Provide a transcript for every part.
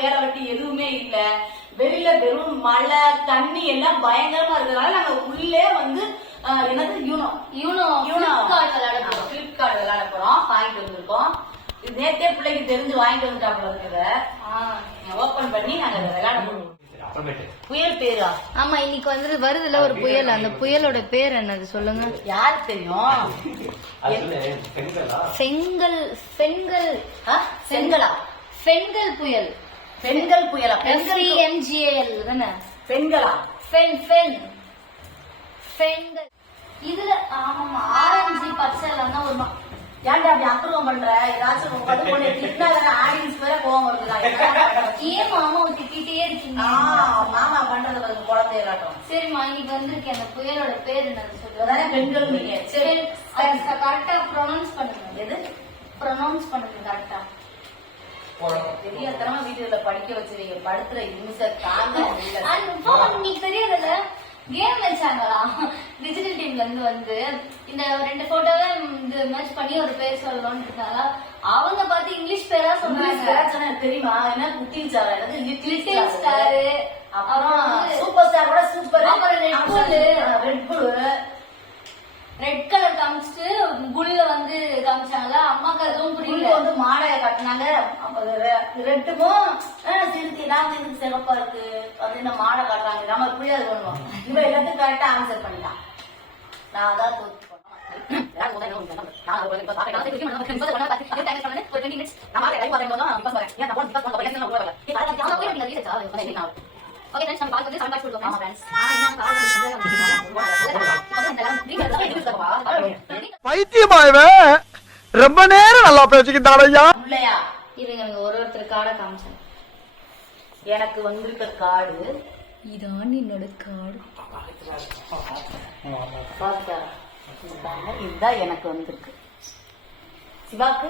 வேலை வெட்டி எதுவுமே இல்ல. வெளியில வெறும் மழை தண்ணி எல்லாம் பயங்கரமா இருக்கிறதுனால நாங்க உள்ளே வந்து என்னது? யூனோ. யூனோ. யூனோ. Flipkart விளையாட போறோம். பிளிப்கார்ட் விளையாட போறோம். வாங்கிட்டு வந்திருக்கோம். இது நேத்தே பிள்ளைக்கு தெரிஞ்சு வாங்கிட்டு வந்துட்டாப்புல இருக்கிறத. ஓபன் பண்ணி நாங்க விளையாட அப்புறமேட்டு. புயல் பேரா? ஆமா இன்னைக்கு வந்து வருதுல ஒரு புயல். அந்த புயலோட பேர் என்னது சொல்லுங்க. யாருக்கு தெரியும்? செங்கல்? செங்கல் ஆ? செங்கலா. பெண்கள் புயல். பெண்கள் புயலா? பெண்கள் எம்ஜிஏஎல் தானே? பெண்களா? ஃபென் ஃபென் பெண்கள். இதுல ஆமா ஆரஞ்சு பச்சை எல்லாம் ஒரு ஏன்டா அப்படி அப்புறம் பண்ற? ஏதாச்சும் பட்டு பொண்ணு திட்டினா தானே ஆடியன்ஸ் வேற கோவம் வருதுடா. ஏன் மாமா திட்டிகிட்டே இருக்கீங்க? மாமா பண்றது கொஞ்சம் குழந்தை இல்லாட்டம். சரிம்மா இன்னைக்கு வந்திருக்கேன். அந்த புயலோட பேர் என்னது அதானே சொல்லுங்க பெண்கள் சரி. கரெக்டா ப்ரொனவுன்ஸ் பண்ணுங்க. எது? ப்ரொனவுன்ஸ் பண்ணுங்க கரெக்டா தெரியாதனமா வீட்டுல படிக்க வச்சிருவீங்க படுத்துற இம்சை தாங்க தெரியாதுல்ல. கேம் வச்சாங்களா? டிஜிட்டல் டீம்ல இருந்து வந்து இந்த ரெண்டு போட்டோவை இது மேட்ச் பண்ணி ஒரு பேர் சொல்லணும்னு அவங்க பார்த்து இங்கிலீஷ் பேரா சொன்னாங்க. எனக்கு தெரியுமா? என்ன குட்டி சார் லிட்டில் ஸ்டார் ஸ்டார் அப்புறம் சூப்பர் ஸ்டார் கூட சூப்பர் அப்புறம் Red எல்லாத்தையும் கரெக்டா நான் அதான் பைத்தியமா இவன் ரொம்ப நேரம் நல்லா பேசிக்கிட்டான் ஐயா இல்லையா இவங்க எனக்கு ஒரு ஒருத்தர் காடை காமிச்சாங்க எனக்கு வந்திருக்க காடு இதான் என்னோட காடு இதுதான் எனக்கு வந்திருக்கு. சிவாக்கு?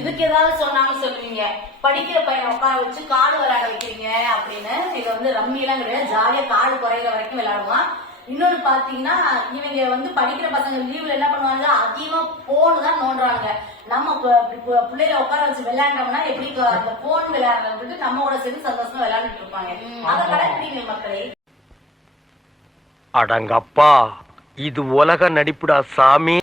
இதுக்கு ஏதாவது சொன்னாலும் சொல்லுவீங்க. படிக்கிற பையனை உட்கார வச்சு காடு விளையாட வைக்கிறீங்க அப்படின்னு. இது வந்து ரம்மி எல்லாம் கிடையாது. ஜாலியா காடு குறையிற வரைக்கும் விளையாடுவான். இன்னொன்னு பாத்தீங்கன்னா இவங்க வந்து படிக்கிற பசங்க லீவ்ல என்ன பண்ணுவாங்க? அதிகமா போன் தான் நோண்டுறாங்க நம்ம பிள்ளைகளை உட்கார வச்சு விளையாண்டோம்னா எப்படி அந்த போன் விளையாடுறது நம்ம கூட சேர்ந்து சந்தோஷமா விளையாண்டுட்டு இருப்பாங்க. அதை கடைப்பிடிங்க மக்களே. அடங்கப்பா இது உலக நடிப்புடா சாமி.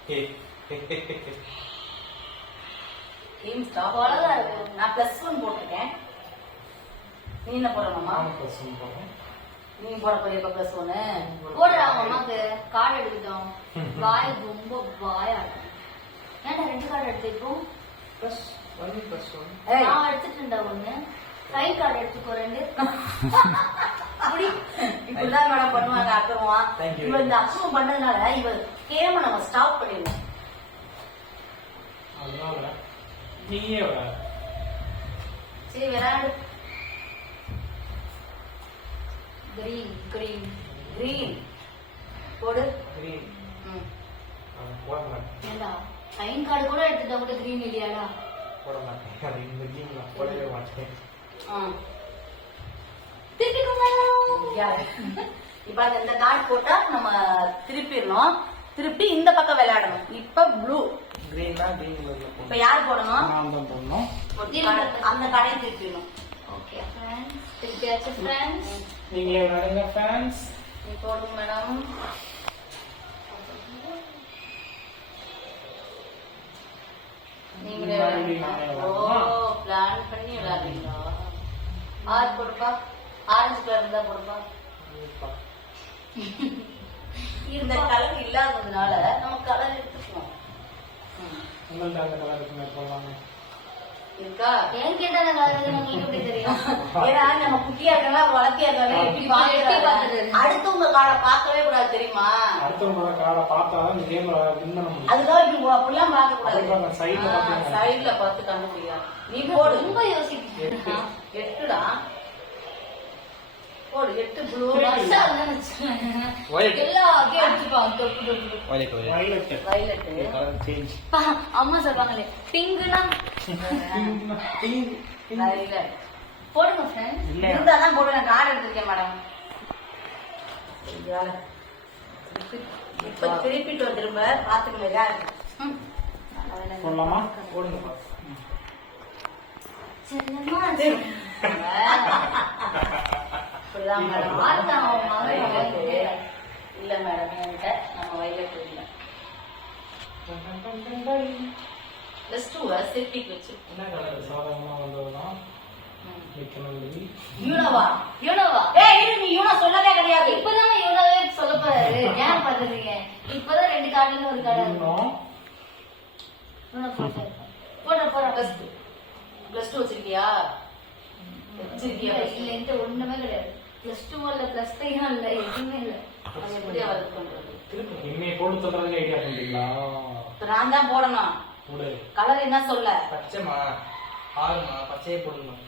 நான் பிளஸ் ஒன் போட்டிருக்கேன். நீ என்ன போடணுமா நீ போட போறிய இப்ப பிளஸ் ஒன்னு போடுறா அம்மாக்கு கார்டு எடுத்துட்டோம் வாய் ரொம்ப வாயா கார்டு எடுத்துப்போம் ஏய் நான் எடுத்துட்டேன்டா ஒண்ணு. கை கார்டு எடுத்துக்கோ ரெண்டு. அப்படி இப்படிதான் மேடம் பண்ணுவாங்க you. இவ இந்த அப்புறம் பண்ணதுனால இவ கேம நம்ம ஸ்டாப் பண்ணிடணும் அதனால நீயே வர. சரி விளையாடு. கிரீன் கிரீன் கிரீன் போடு. கிரீன். போட மாட்டேன் ஏண்டா? சைன் கார்டு கூட எடுத்துட்டா கூட கிரீன் இல்லையாடா? போட மாட்டேன். அது இந்த கேம்ல போடவே மாட்டேன். ஆ. திருப்பி கொண்டாடலாம். யாரு? இப்ப அது இந்த கார்டு போட்டா நம்ம திருப்பிடணும். திருப்பி இந்த பக்கம் விளையாடணும். இப்ப ப்ளூ கிரீன்னா கிரீன் கலர்ல இப்ப யார் போடணும்? நான் தான் போடணும். அந்த கடையை திருப்பிடணும். ஓகே ஃப்ரெண்ட்ஸ் திருப்பியாச்சு ஃப்ரெண்ட்ஸ் நீங்களே விளையாடுங்க ஃபேன்ஸ் நீ போடுங்க மேடம் நீங்களே. ஓ பிளான் பண்ணி விளையாடுறீங்களா ஆறு போடுப்பா. ஆரஞ்சு கலர் இருந்தா போடுப்பா. இந்த கலர் இல்லாததுனால நம்ம கலர் எடுத்துக்குவோம். கலர் போடலாமே இருக்கா? ஏன் கேட்டா உங்களுக்கு தெரியும்? ஏன்னா நம்ம குட்டியா இருக்கலாம் வளர்த்தியா இருக்கலாம்? அடுத்தவங்க காலை பார்க்கவே கூடாது தெரியுமா? இந்த அதுதான் இப்படி அப்படிலாம் பார்க்க கூடாது சைடுல பார்த்து கண்டுபிடிக்கலாம். நீ போடு. ரொம்ப யோசிக்கிறேன் எட்டுடா. போடு எட்டு ப்ளூ. எல்லா அம்மா சொல்றாங்களே பிங்க்னா? போடுங்க ஃப்ரெண்ட் இல்லையா? இருந்தாதான் போடு நான் கார்டு எடுத்திருக்கேன் மேடம் இப்ப திருப்பிட்டு திரும்ப. பாத்துக்கலையா ம். சொல்லலாமா போடுங்க. செல்லமா. இப்படிதான் மேடம். மகன் இல்ல மேடம் என்கிட்ட நம்ம வயலட் இல்ல வச்சு. என்ன கலர் சாதாரணமா வந்ததுதான் வைக்கணும் யூனோவா? யூனோவா? ஏய் இரு நீ யூனோ சொல்லவே கிடையாது. இப்பதான் யூனோவே சொல்ல போறாரு. ஏன் பண்றீங்க? இப்பதான் ரெண்டு கார்டுல ஒரு கார்டு யூனோ. போட போற பிளஸ் டூ பிளஸ் டூ வச்சிருக்கியா? வச்சிருக்கியா? இல்ல என்கிட்ட ஒண்ணுமே கிடையாது. பிளஸ் டூ இல்ல பிளஸ் த்ரீயும் இல்ல எதுவுமே இல்ல. அது எப்படி அவர் பண்றது? திருப்பி இனிமே போட்டு சொல்றதுக்கு ஐடியா பண்றீங்களா? இப்ப நான் தான் போடணும். போடு. கலர் என்ன சொல்ல? பச்சைமா ஆறுமா பச்சையே போடணும்.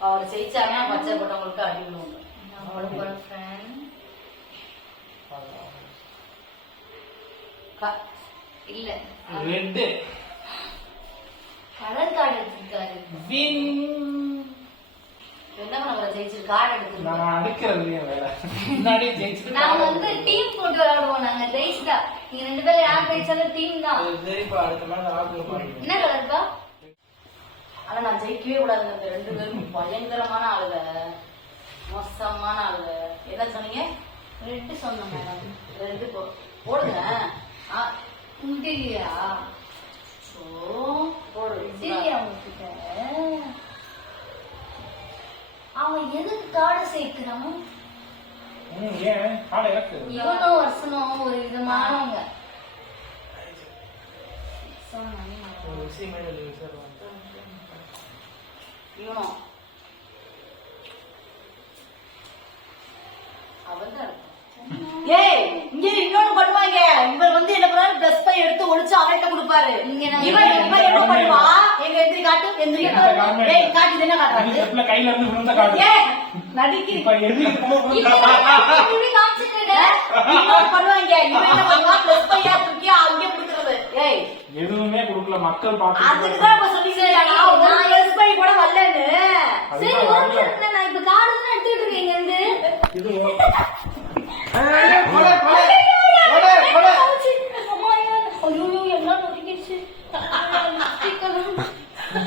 அவர் ஜெயிச்சாங்கன்னா பச்சை போட்டவங்களுக்கு அடி விழுவும் அவளோட boyfriend. க- இல்ல. ரெட்டு கலர் கார்டு எடுத்திருக்காரு. என்ன நாங்க வந்து டீம் போட்டு விளையாடுவோம். நாங்க ஜெயிச்சுட்டா. நீங்க ரெண்டு பேரும் யார் ஜெயிச்சாலும் டீம் தான். என்ன கலர்ப்பா ஆனா நான் ஜெயிக்கவே கூடாது. இந்த ரெண்டு பேரும் பயங்கரமான ஆளுங்க. மோசமான ஆளுங்க. என்ன சொன்னீங்க? ரெட்டு சொன்னோம் மேடம். ரெண்டு போ போடுங்க. ஆ, உங்ககிட்ட இல்லையா ஓ, போடு. இல்லையா உங்ககிட்ட. அவன் எதுக்கு கார்டு சேர்க்கிறான் ம் ஏன்? இறக்கு. வருஷனும் ஒரு விதமானவங்க. ஏய் இங்க இன்னொன்னு பண்ணுவாங்க. இவர் வந்து என்ன பண்ணுவாரு? ட்ரெஸ் பை எடுத்து ஒளிச்சு அவர்கிட்ட கொடுப்பாரு. இவன் இவன் என்ன பண்ணுவா எங்க எந்திரி காட்டு? எந்திரி ஏய் காட்டு கையில இருந்து விழுந்த காட்டு. ஏய் நடிக்கிறீங்க இப்ப இப்படி. இன்னொன்னு பண்ணுவாங்க? இவன் என்ன பண்ணுவா? ட்ரெஸ் பையா தூக்கி அங்கே கொடுத்துறது ஏய். எதுவுமே கொடுக்கல மக்கள் அதுக்கு பார்த்து தான் இப்ப சொல்லி நான் ட்ரெஸ் பை கூட வரலன்னு. சரி ஓகே. நான் இப்ப கார்டு தான் எடுத்துட்டு இருக்கேன் இங்க இருந்து. இது ஐயோ எல்லாம் நொறுக்கிடுச்சு ஐயோ, எல்லாம் வந்து sound கேக்குது. குழப்பம் சவுண்ட் ஏய், கேட்டு கிறுக்கு பயல உன்னையா ஏய், இப்படி நான் ஆடுவாங்க போறா. எதுவுமே இங்க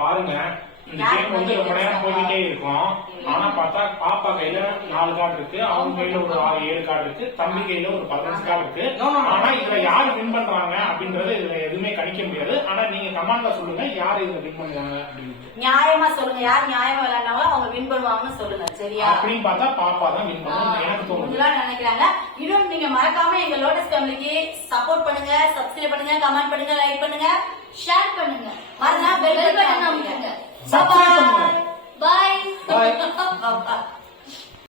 பாருங்க இந்த கேம் வந்து ரொம்ப நேரம் போய்கிட்டே இருக்கும். ஆனா பார்த்தா பாப்பா கையில நாலு கார்டு இருக்கு அவங்க கையில ஒரு ஆறு ஏழு கார்டு இருக்கு தம்பி கையில ஒரு பதினஞ்சு கார்டு இருக்கு. ஆனா இதுல யாரு வின் பண்றாங்க அப்படின்றது இதுல எதுவுமே கணிக்க முடியாது. ஆனா நீங்க கமாண்ட்ல சொல்லுங்க யாரு இதுல வின் பண்றாங்க அப்படின்னு. நியாயமா சொல்லுங்க. யார் நியாயமா விளையாண்டாங்களோ அவங்க வின் பண்ணுவாங்கன்னு சொல்லுங்க. சரியா? அப்படின்னு பார்த்தா பாப்பா தான் வின் பண்ணும். எனக்கு தோணுது. நினைக்கிறாங்க. இன்னும் நீங்க மறக்காம எங்க லோட்டஸ் ஃபேமிலிக்கு சப்போர்ட் பண்ணுங்க சப்ஸ்கிரைப் பண்ணுங்க கமெண்ட் பண்ணுங்க லைக் பண்ணுங்க ஷேர் பண்ணுங்க. மறந்தா பெல் பட்டன் அமுக்குங்க. Bye. அமுக்குங்க